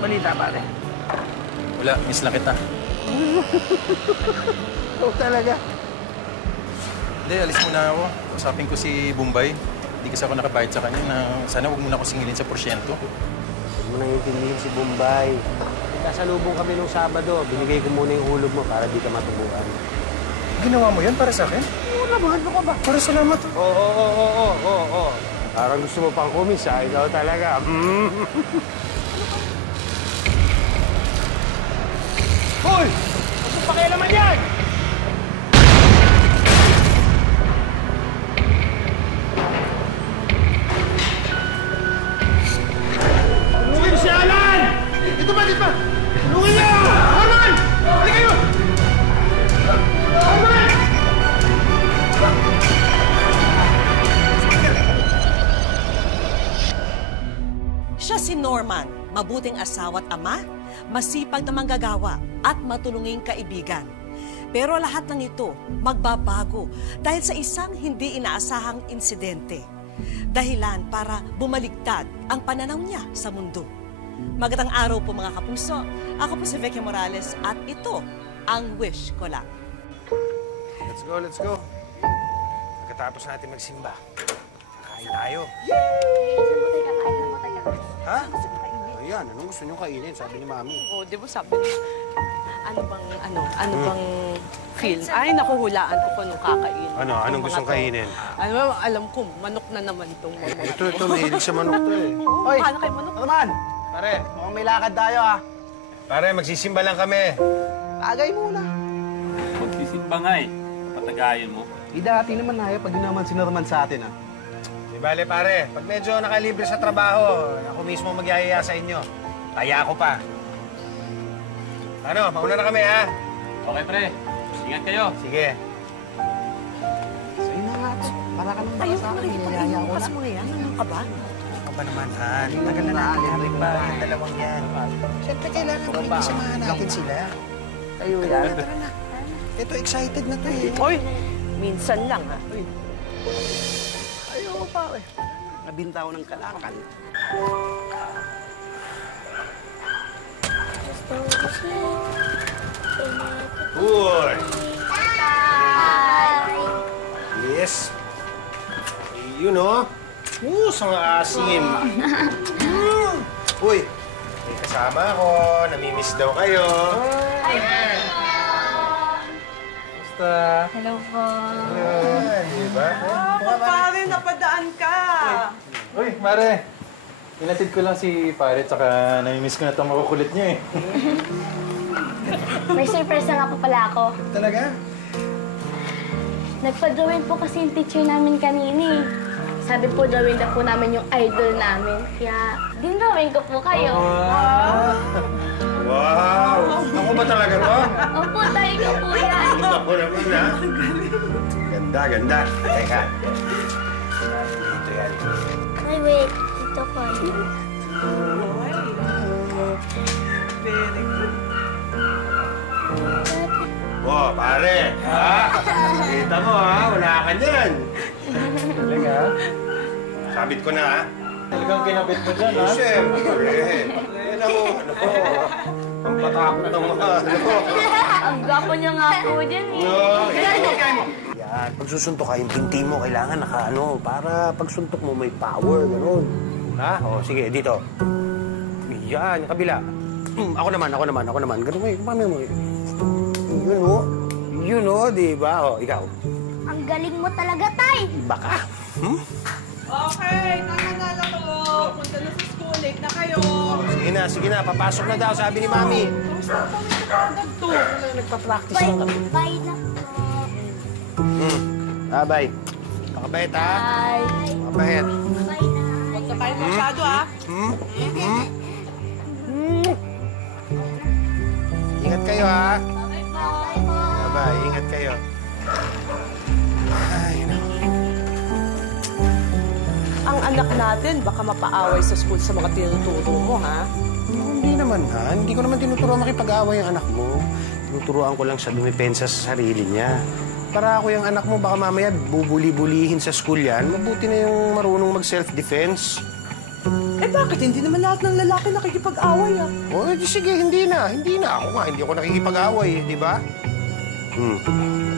balita, pare? Wala, miss lang kita. Oo talaga. Hindi, alis muna ako. Usapin ko si Bombay. Hindi kasi ako nakabayad sa kanya na sana huwag muna ako singilin sa porsyento. Huwag mo nang intindihin si Bombay. Kasalubong kami nung Sabado. Binigay ko muna yung hulog mo para di ka matubuan. Ginawa mo yan para sa akin? Oo naman, ano ka ba? Para salamat. Oo. Parang gusto mo pang kumis, ha? Ikaw talaga. Hoy! Huwag mo pakialaman yan! Tulungin si Alan! Dito ba? Tulungin niya! Arman! Hali kayo! Arman! Siya si Norman, mabuting asawa at ama, masipag na manggagawa at matulunging kaibigan. Pero lahat ng ito magbabago dahil sa isang hindi inaasahang insidente. Dahilan para bumaligtad ang pananaw niya sa mundo. Magandang araw po mga kapuso. Ako po si Vicky Morales at ito ang Wish Ko Lang. Let's go. Pagkatapos natin magsimba, kain tayo. Ha? Ayan, anong gusto nyo kainin? Sabi ni Mami. Oo, di ba sabi niya, ano bang feel? Ay, nakuhulaan ko kung anong kakainin. Anong gustong kainin? Alam ko, manok na naman itong manok. Ito, mahilig sa manok to eh. Hoy! Paano kayo manok? Naman! Pare, mukhang may lakad tayo ah. Pare, magsisimba lang kami. Tagay muna. Magsisimba nga eh. Patagayan mo. Dati naman na pag yun naman sinurman sa atin ah. Di bale, pare, pag medyo nakalibre sa trabaho, ako mismo magyayaya sa inyo. Kaya ako pa. Ano, mauna na kami ha? Okay, pre. Ingat kayo. Sige. Sa'yo na nga. Para ka nang baka sa akin. Niyaya ko na. Pas mo na yan, ano ka ba? Ako ba naman, Han? Tagal na natin pa yung dalawang yan. Siyempre, kailangan samahan natin sila. Kayo yan. Tara na. Ito, excited na to eh. Hoy! Minsan lang, ha? Uy. Ayaw pare. Nabinta ko ng kalakal. Uy! Yes. Yun o. Ang asim. Uy, may kasama ako. Namimiss daw kayo. Basta. Hello po. Diba? Pare, napadaan ka. Uy, Mare. Inatid ko lang si Pare, tsaka namimiss ko na itong makukulit niya eh. May surprise na nga po pala ako. Talaga? Nagpa-drawing po kasi yung teacher namin kanina eh. Sabi po, drawing na po namin yung idol namin. Kaya, dinrawing ko po kayo. Wow! Ako ba talaga to? Opo, tayo ko po yan. Ako naman ha? Ganda. Teka. Dito yan. Ay, wait. Ito po. Very good. Wow, pare! Ha? Kita mo ha? Wala ka niyan. Talaga? Sabit ko na ha? Talagang kinabit mo dyan, ha? Siyempre. Yan ako. Ang patakot ng mga Ang gwapo niya nga po dyan eh. Yan, pag susuntok ka, yung binti mo, kailangan para pag suntok mo may power, gano'n. Ha? O, sige, dito. Yan, yung kabila. Ako naman. Ganun mo eh, paano mo eh? Yun o, di ba? O, ikaw. Ang galing mo talaga, Tay. Baka. Okay, nanganala ko. Punta na sa school. Late na kayo. Sige na. Papasok na daw, sabi ni Mami. Kamusta pa kami sa agad to? Nagpa-practice lang kami. Bye lang po. Bye. Makabait, ha? Bye. Makabait. Bye na. Huwag na tayo masyado, ha? Ingat kayo, ha? Bye po. Bye. Ingat kayo. Ay, naku. Ang anak natin, baka mapaaway sa school sa mga tinuturo mo, ha? Hindi naman, ha? Hindi ko naman tinuturuan makipag-away ang anak mo. Tinuturuan ko lang siya dumipensa sa sarili niya. Para ako yung anak mo, baka mamaya bubuli-bulihin sa school yan. Mabuti na yung marunong mag-self-defense. Eh bakit? Hindi naman lahat ng lalaki nakikipag-away ah. O, sige, hindi na. Ako nga, hindi ako nakikipag-away, di ba?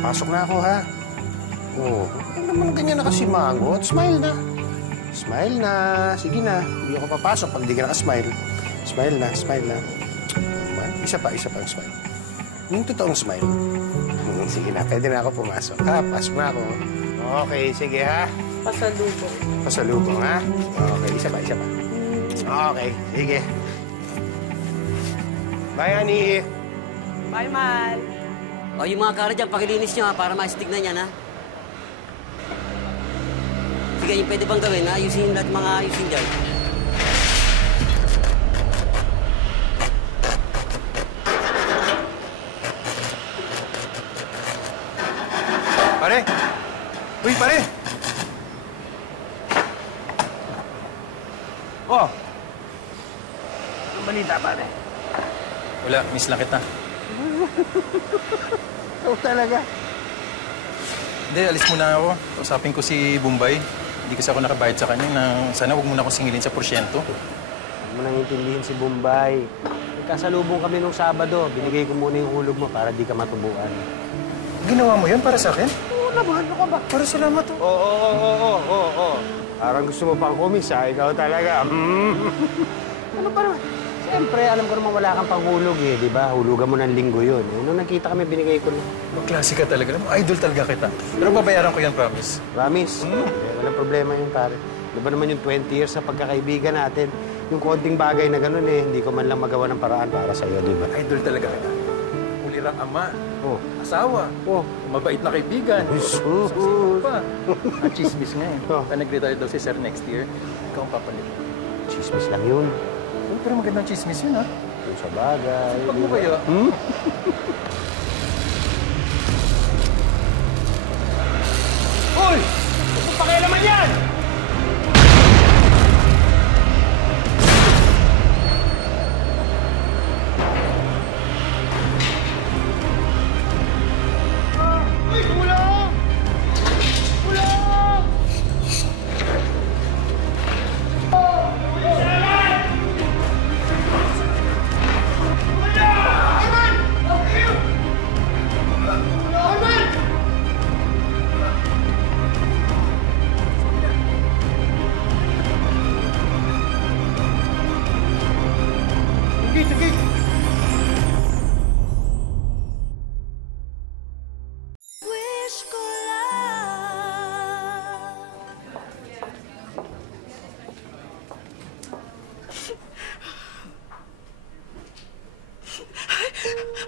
Pasok na ako, ha? Oo. Ano naman ganyan na kasi mangot? Smile na. Smile na. Sige na. Hindi ako papasok pag di ka nakasmile. Smile na. Isa pa ang smile. Yung totoong smile. Sige na, pwede na ako pumasok. Ha, pasok na ako. Okay, sige, ha? Pasalubong, ha? Okay, isa pa. Okay, sige. Bye, honey. Bye, Mal. O, yung mga kara dyan, pakilinis nyo ha, para ma-stick na yan ha. Sige, yung pwede bang gawin ha? Ayusin yung lahat mga ayusin dyan. Pare! Uy, pare! Oh! Ang balita, pare. Wala, miss lang kita. Ikaw talaga. Hindi, alis muna ako. Usapin ko si Bombay. Hindi kasi ako nakabayad sa kanya na sana huwag muna akong singilin sa porsyento. Huwag mo nang intindihin si Bombay. Nagkasalubong kami nung Sabado. Binigay ko muna yung hulog mo para di ka matubuan. Ginawa mo yun para sa akin? Oo naman, ano ka ba? Para salamat to. Oo. Parang gusto mo pang kumisa, ikaw talaga. Ano pa naman? Siyempre, alam ko naman wala kang panghulog eh, di ba? Hulugan mo ng linggo yun. Nung nakita kami, binigay ko na. Klase ka talaga. Idol talaga kita. Pero babayaran ko yan, promise. Promise? Walang problema yun, pare. Di ba naman yung 20 years sa pagkakaibigan natin? Yung konting bagay na gano'n eh, hindi ko man lang magawa ng paraan para sa'yo, di ba? Idol talaga kita. Ulirang ama. Oh. Asawa. Oh. Mabait na kaibigan. Sino pa? Ang chismis nga eh. Oh. Pag nag-retire daw si Sir next year, ikaw ang papalit. Chismis lang yun. Oh, pero magandang chismis yun, ha? Yung sa bagay. Pag mo kayo. Hoy! Ano pakialaman yan?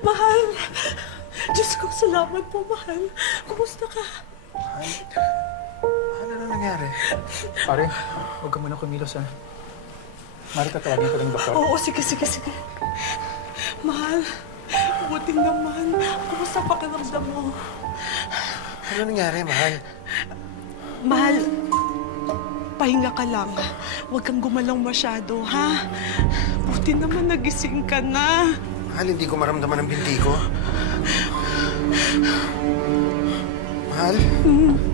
Mahal! Diyos ko, salamat po, mahal. Kumusta ka? Ano na nangyari? Pare, huwag ka muna kumilos, ha? Mari, tatawagin ko ng doktor. Oo, sige. Mahal, buti naman. Kumusta pakiramdam mo? Ano nangyari, mahal? Mahal, pahinga ka lang. Huwag kang gumalaw masyado, ha? Buti naman nagising ka na. Mahal, hindi ko maramdaman ang binti ko. Mahal,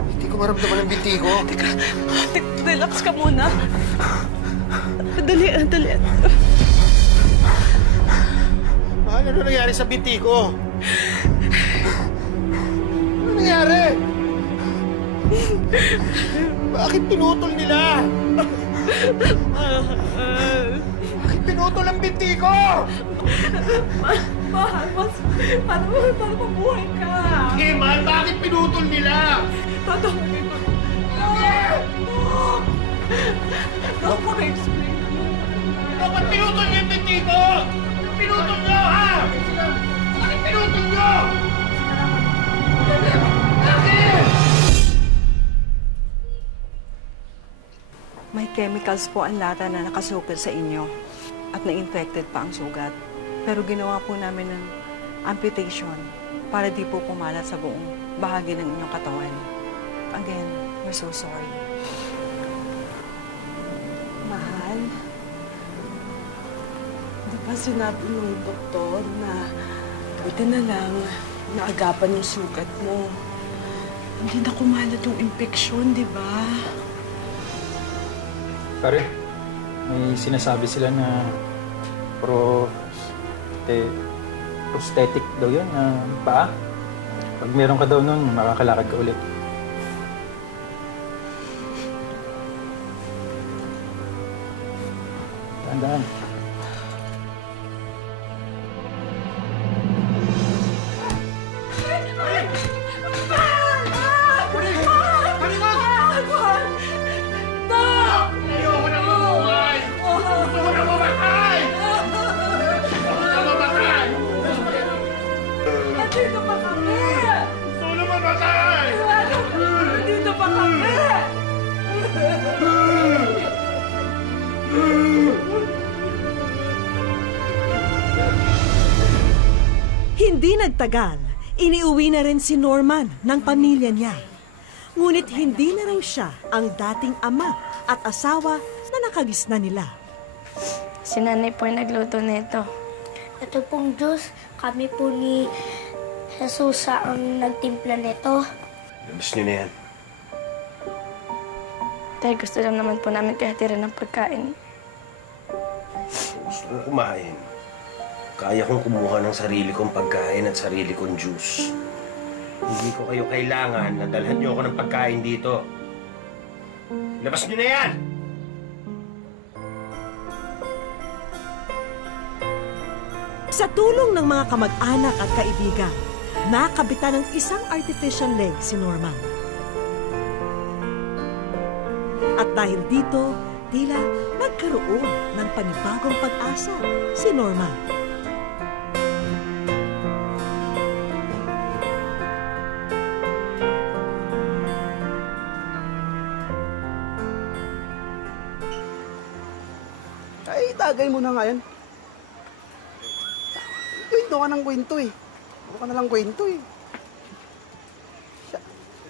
hindi ko maramdaman ang binti ko. Teka, relax ka muna. Dali. Mahal, ano nangyari sa binti ko? Ano nangyari? Bakit pinutol nila? Bakit pinutol ang binti ko? Mahal, para mabuhay ka. Sige, mahal, bakit pinutol nila? Tatawagin ko. Napaka-explain. Bakit pinutol niyo yung binti ko? Pinutol niyo, ha? Bakit pinutol niyo? Bakit? May chemicals po ang lata na nakasukil sa inyo at na-infected pa ang sugat. Pero ginawa po namin ng amputation para di po pumalat sa buong bahagi ng inyong katawan. Again, we're so sorry. Mahal, di ba sinabi ng doktor na buti na lang naagapan yung sugat mo. Hindi na kumalat yung infeksyon, di ba? Pare, May sinasabi sila na prosthetic daw yun, na paa. Pag meron ka daw nun, makakalakad ka ulit. Tandaan. Hindi nagtagal, iniuwi na rin si Norman ng pamilya niya. Ngunit hindi na raw siya ang dating ama at asawa na nakagisna nila. Si nanay po yung nagluto nito. Ito pong juice, kami po ni Jesus ang nagtimpla nito. Labas nyo na yan. Dahil gusto lang naman po namin kahatiran ng pagkain. Gusto kong kumain. Kaya kong kumuha ng sarili kong pagkain at sarili kong juice. Hindi ko kayo kailangan na dalhan nyo ako ng pagkain dito. Labas nyo na yan! Sa tulong ng mga kamag-anak at kaibigan, nakabitan ng isang artificial leg si Norman. At dahil dito, tila nagkaroon ng panibagong pag-asa si Norman. Ay, tagay mo na nga yan. Kwento ka ng kwento eh. Ano ka nalang kwento eh.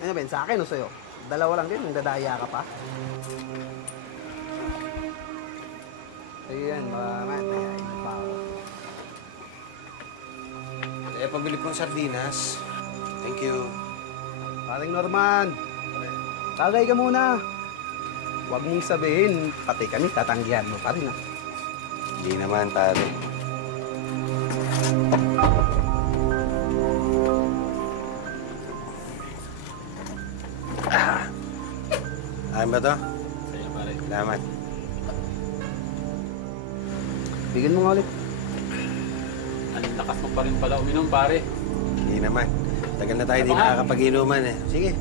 Ano Ben, sa akin o sa'yo? Dalawa lang din, nang dadaya ka pa. Ayan, mamaya, dayain pa ako. Pabili kong sardinas. Thank you. Paring Norman, tagay ka muna. Huwag mong sabihin, pati kami tatanggihan mo pa rin ah. Hindi naman, pare. Ayan ba to? Sa'yo, pare. Salamat. Bigyan mo nga ulit. Anong lakas mo pa rin pala uminom, pare? Hindi naman. Tagal na tayo di nakakapag-inuman eh. Sige.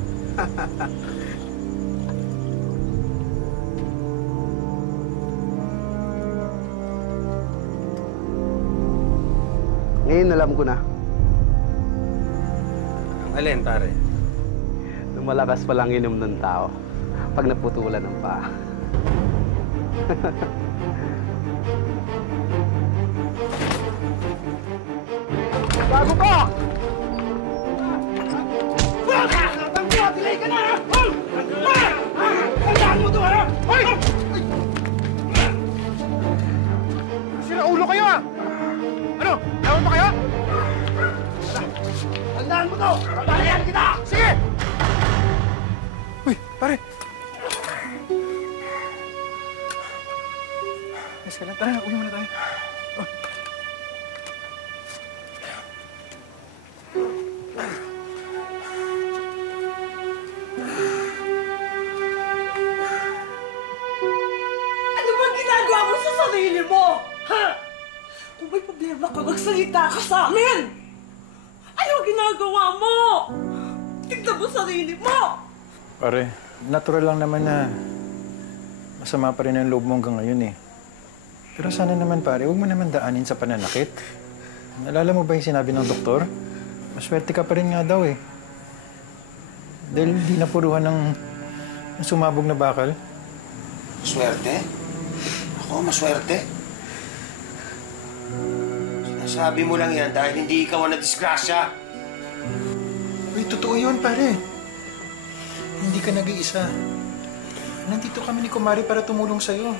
Ngayon alam ko na. Ang alin, pare? Lumalakas palang inom ng tao pag naputulan ng paa. Bago ka! Baka! Tanggo! Delay ka na! Tandaan mo to, ha? Hoy! Sira ulo kayo, ha? Ano? Ewan pa kayo? Tandaan mo to! Babalayan kita! Sige! Uy, pare! Sige lang, tara, uwi muna tayo. Oh. Ano bang ginagawa mo sa sarili mo? Ha? Kung may problema ka, magsalita ka sa amin! Ano ang ginagawa mo? Tignan mo sarili mo! Pare, natural lang naman na masama pa rin ang loob mo hanggang ngayon eh. Pero sana naman pare, huwag mo naman daanin sa pananakit. Nalala mo ba yung sinabi ng doktor? Maswerte ka pa rin nga daw eh. Dahil hindi napuruhan ng sumabog na bakal. Maswerte? Ako, maswerte? Sinasabi mo lang yan dahil hindi ikaw ang nadisgrasya. Uy, totoo yun pare. Hindi ka nag-iisa. Nandito kami ni Kumari para tumulong sa'yo.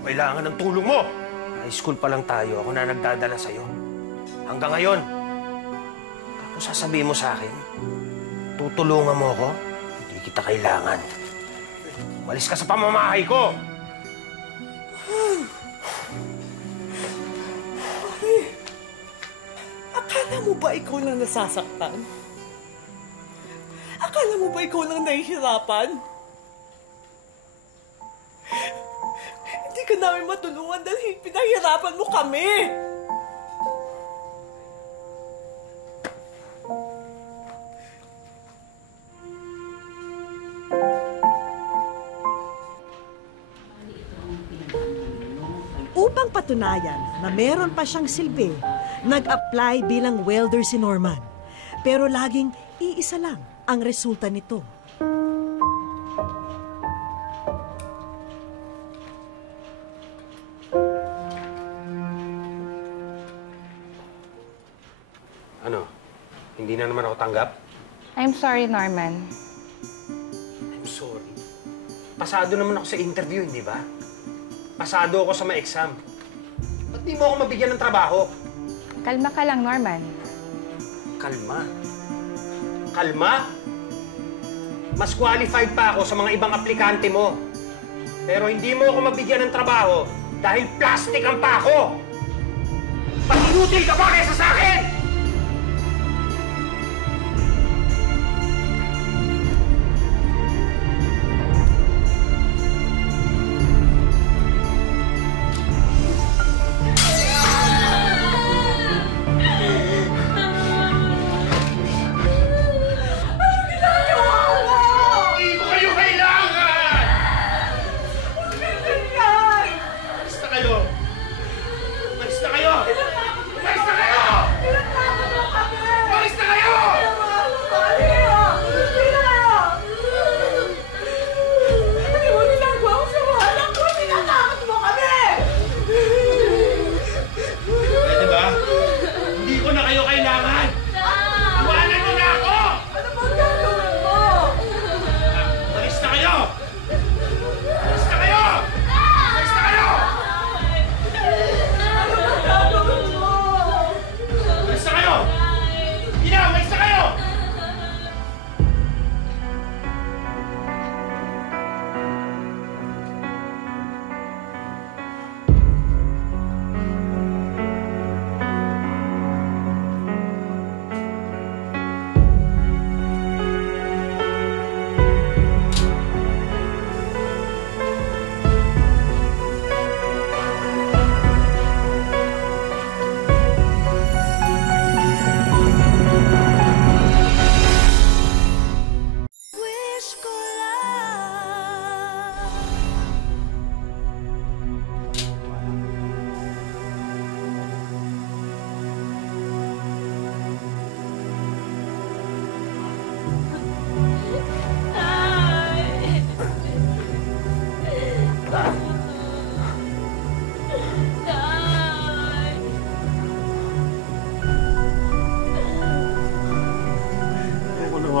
Kailangan ng tulong mo! High school pa lang tayo, ako na nagdadala sa'yo. Hanggang ngayon. Tapos sasabihin mo sa akin, tutulungan mo ako? Hindi kita kailangan. Umalis ka sa pamamahay ko! ba ikaw lang nasasaktan? Akala mo ba ikaw lang nahihirapan? Hindi ka namin matulungan dahil pinahirapan mo kami! Upang patunayan na meron pa siyang silbi, nag-apply bilang welder si Norman. Pero laging iisa lang ang resulta nito. Ano? Hindi na naman ako tanggap? I'm sorry, Norman. I'm sorry. Pasado naman ako sa interview, hindi ba? Pasado ako sa mga exam. Ba't di mo ako mabigyan ng trabaho? Kalma ka lang, Norman. Kalma? Kalma? Mas qualified pa ako sa mga ibang aplikante mo. Pero hindi mo ako mabigyan ng trabaho dahil plastic ang pako! Pag-inutil ka ba kaysa sa akin?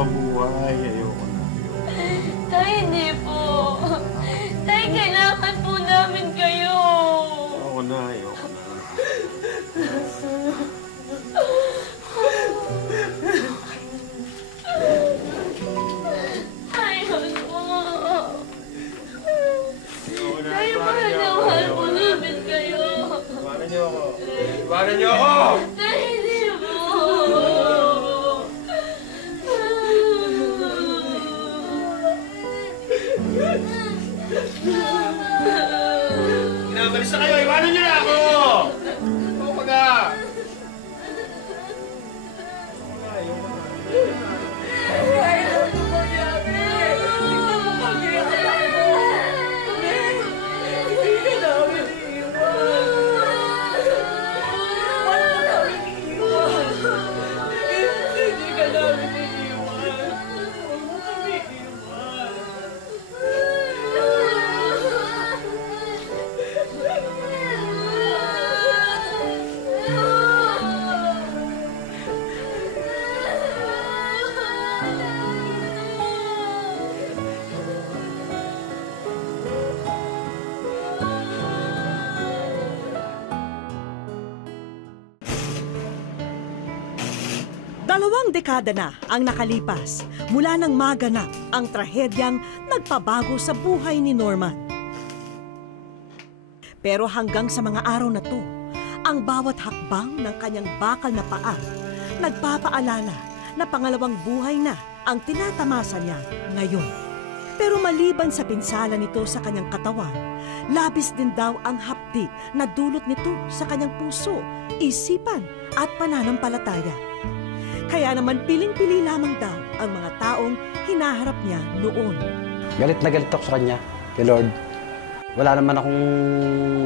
mabuhay. Ayoko na. Tay, hindi po. Tay, kailangan po namin kayo. Ayoko na, ayoko na. Ayun po. Tay, mahal na mahal po namin kayo. Iwanan niyo ako. Iwanan niyo ako! Tay, hindi po. Pinakalis na kayo! Iwanan niyo na ako! Ako maga! Dalawang dekada na ang nakalipas mula nang maganap ang trahedyang nagpabago sa buhay ni Norman. Pero hanggang sa mga araw na to, ang bawat hakbang ng kanyang bakal na paa Nagpapaalala na pangalawang buhay na ang tinatamasa niya ngayon. Pero maliban sa pinsala nito sa kanyang katawan, labis din daw ang hapdi na dulot nito sa kanyang puso, isipan at pananampalataya. Kaya naman piling-pili lamang daw ang mga taong hinaharap niya noon. Galit na galit ako sa kanya, kay Lord. Wala naman akong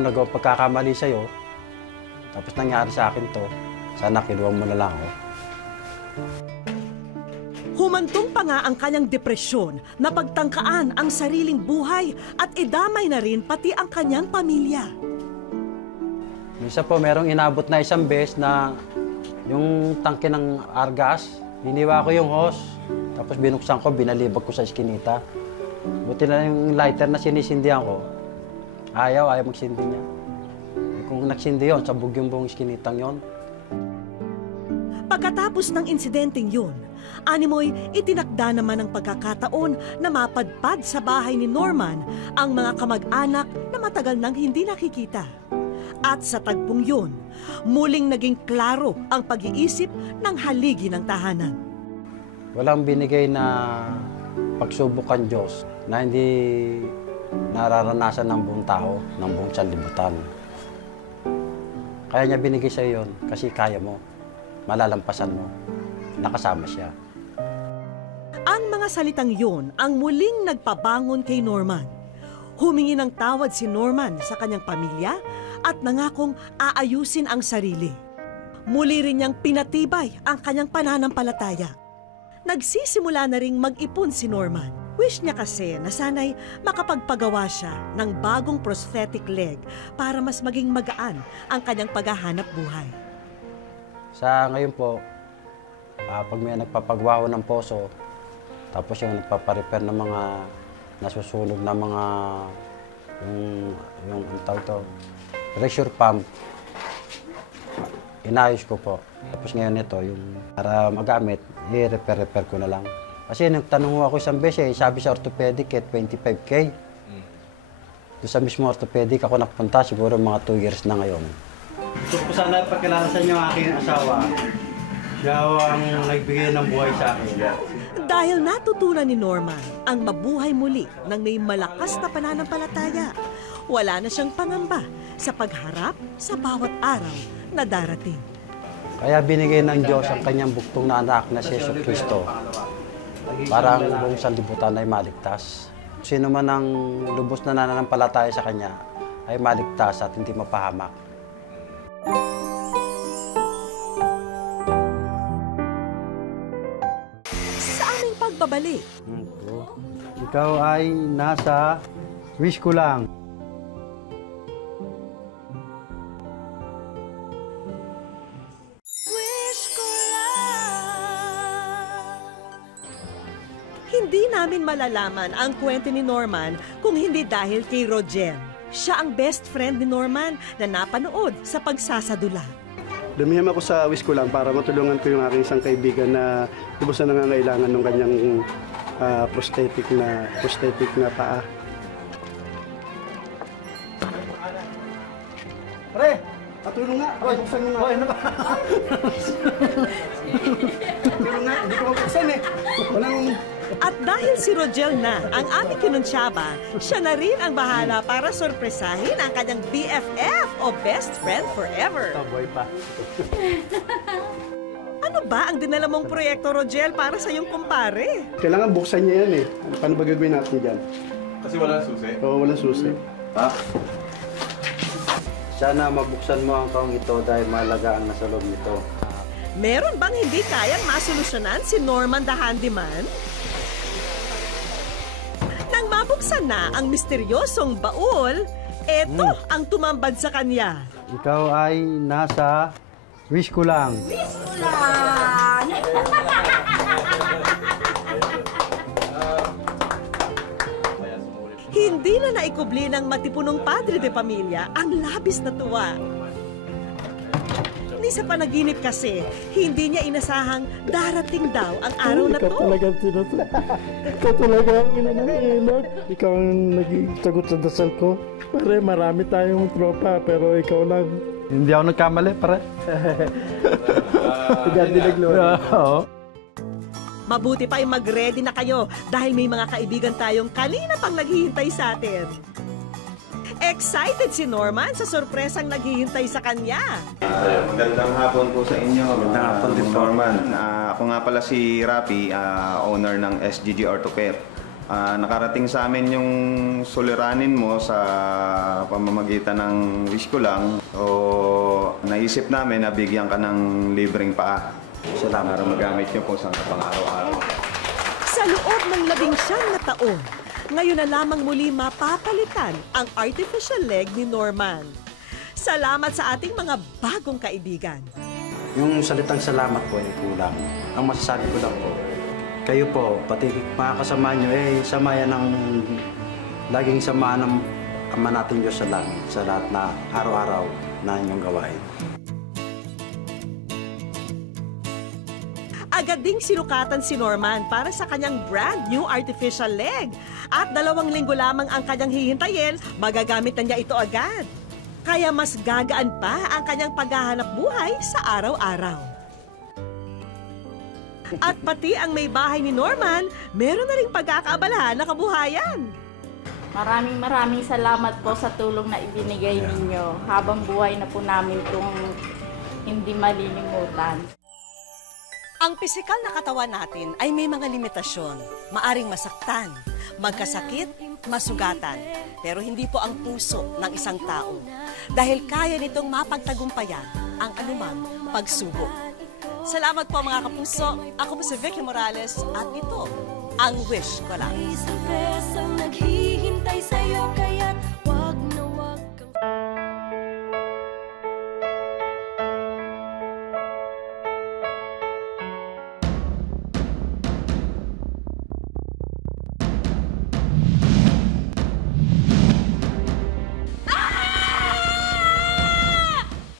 nagawang pagkakamali sa'yo. Tapos nangyari sa akin to. Sana kinuha mo na lang ako. Humantong pa nga ang kanyang depresyon na pagtangkaan ang sariling buhay at idamay na rin pati ang kanyang pamilya. Minsan po, merong inabot na isang beses na yung tangke ng argas, hiniwa ko yung hose. Tapos binuksan ko, binalibag ko sa iskinita. Buti na yung lighter na sinisindihan ko, ayaw magsindi niya. Kung nagsindi yun, sabog yung buong iskinitang yun. Pagkatapos ng insidenteng yun, animoy itinakda naman ang pagkakataon na mapadpad sa bahay ni Norman ang mga kamag-anak na matagal nang hindi nakikita. At sa tagpong yun, muling naging klaro ang pag-iisip ng haligi ng tahanan. Walang binigay na pagsubok ang Diyos na hindi nararanasan ng buong tao, ng buong sanlibutan. Kaya niya binigay sa yun kasi kaya mo, malalampasan mo, nakasama siya. Ang mga salitang yun ang muling nagpabangon kay Norman. Humingi ng tawad si Norman sa kanyang pamilya at nangakong aayusin ang sarili. Muli rin niyang pinatibay ang kanyang pananampalataya. Nagsisimula na ring mag-ipon si Norman. Wish niya kasi na sana'y makapagpagawa siya ng bagong prosthetic leg para mas maging magaan ang kanyang paghahanap buhay. Sa ngayon po, pag may nagpapagawa ng poso, tapos yung nagpaparepair ng mga nasusunog na mga yung tawag to, pressure pump, inayos ko po. Tapos ngayon ito, yung para magamit, i-repair ko na lang. Kasi nagtanong ako isang beses, sabi sa orthopedic, 25K. Doon sa mismo orthopedic ako napunta, siguro mga 2 years na ngayon. Gusto ko sana pagkilala sa inyo ang aking asawa. Siya ang nagbigay ng buhay sa akin. Dahil natutunan ni Norman ang mabuhay muli ng may malakas na pananampalataya, wala na siyang pangamba sa pagharap sa bawat araw na darating. Kaya binigay ng Diyos ang kanyang buktong na anak na si Jesucristo para ang buong sanlibutan ay maligtas. Sino man ang lubos na nananampalataya sa kanya ay maligtas at hindi mapahamak. Sa aming pagbabalik, ikaw ay nasa wish ko lang. hindi namin malalaman ang kwento ni Norman kung hindi dahil kay Rogel. Siya ang best friend ni Norman na napanood sa pagsasadula. Dumihim ako sa wish ko lang para matulungan ko yung aking isang kaibigan na lubos na nangangailangan ng kanyang prosthetic na paa. Pre, patulong nga. Buksan mo nga. Ano ba? Patulong nga. Hindi ko mabuksan eh. Walang... At dahil si Rogel na ang aming kinunsyaba, siya na rin ang bahala para sorpresahin ang kanyang BFF o best friend forever. Taboy pa. Ano ba ang dinala mong proyekto, Rogel, para sa iyong kumpare? Kailangan buksan niya yan eh. Paano ba gagawin natin dyan? Kasi walang susi? Oo, walang susi. Ha? Sana mabuksan mo ang kaong ito dahil mahalaga ang nasa loob nito. Meron bang hindi kayang masolusyonan si Norman the Handyman? Nang mabuksan na ang misteryosong baul, eto ang tumambad sa kanya. Ikaw ay nasa wish ko lang. Wish ko lang! Hindi na naikubli ng matipunong padre de pamilya ang labis na tuwa. Ni sa panaginip kasi, hindi niya inasahang darating daw ang araw na to. Ikaw talaga ang ina ng ilog. Ikaw ang naging sagot sa dasal ko. Pare, marami tayong tropa, pero ikaw lang Hindi ako nagkamali, pare. Dinig Oo. Mabuti pa ay mag-ready na kayo dahil may mga kaibigan tayong kanina pang naghihintay sa atin. Excited si Norman sa sorpresang naghihintay sa kanya. Magandang hapon po sa inyo. Magandang hapon din po. Norman. Ako nga pala si Rapi, owner ng SGG Orthopet. Nakarating sa amin yung suliranin mo sa pamamagitan ng wish ko lang. So, naisip namin na bigyan ka ng libreng paa. Salamat. Para magamit nyo po sa pang-araw-araw. Sa loob ng 19 na taon, ngayon na lamang muli mapapalitan ang artificial leg ni Norman. Salamat sa ating mga bagong kaibigan. Yung salitang salamat po ay kulang. Ang masasabi ko lang po, kayo po, pati mga kasama nyo, samayan ng laging samahan ng Ama natin Diyos sa langit sa lahat na araw-araw na inyong gawain. Agad ding sinukatan si Norman para sa kanyang brand new artificial leg. At 2 linggo lamang ang kanyang hihintayin, magagamit na niya ito agad. Kaya mas gagaan pa ang kanyang paghahanap buhay sa araw-araw. At pati ang may bahay ni Norman, meron na ring pagkakaabalahan na kabuhayan. Maraming salamat po sa tulong na ibinigay ninyo. Habang buhay na po namin itong hindi malilimutan. Ang pisikal na katawan natin ay may mga limitasyon. Maaring masaktan, magkasakit, masugatan. Pero hindi po ang puso ng isang tao. Dahil kaya nitong mapagtagumpayan ang anumang pagsubok. Salamat po mga kapuso. Ako po si Vicky Morales at ito ang Wish Ko Lang. Isang presang naghihintay sa'yo kaya't